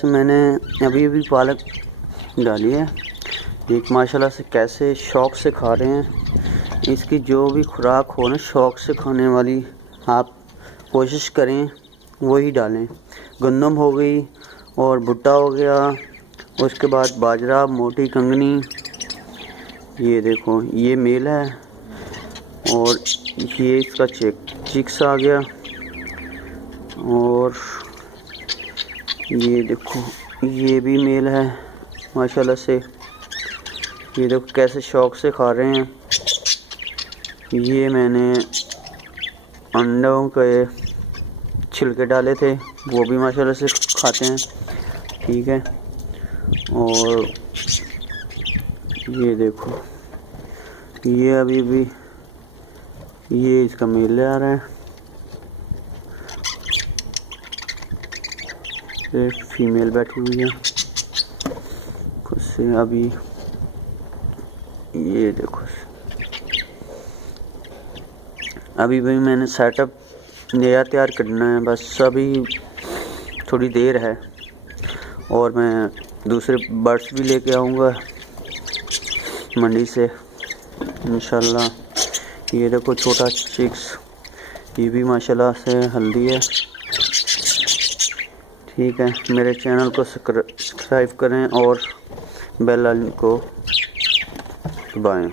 से मैंने अभी पालक डाली है। एक माशाल्लाह से कैसे शौक़ से खा रहे हैं। इसकी जो भी खुराक हो ना शौक़ से खाने वाली, आप कोशिश करें वही डालें। गंदम हो गई और भुट्टा हो गया, उसके बाद बाजरा, मोटी कंगनी। ये देखो ये मेल है और ये इसका चिक्स आ गया। और ये देखो ये भी मेल है माशाल्लाह से। ये देखो कैसे शौक़ से खा रहे हैं। ये मैंने अंडों के छिलके डाले थे, वो भी माशाल्लाह से खाते हैं। ठीक है। और ये देखो ये अभी भी ये इसका मेल आ रहा है। एक फीमेल बैठी हुई है खुद से। अभी ये देखो अभी भी मैंने सेटअप नया तैयार करना है, बस अभी थोड़ी देर है। और मैं दूसरे बर्ड्स भी लेके आऊँगा मंडी से इंशाल्लाह। ये देखो छोटा चिक्स, ये भी माशाल्लाह से हेल्दी है। ठीक है, मेरे चैनल को सब्सक्राइब करें और बेल आइकन को दबाएं।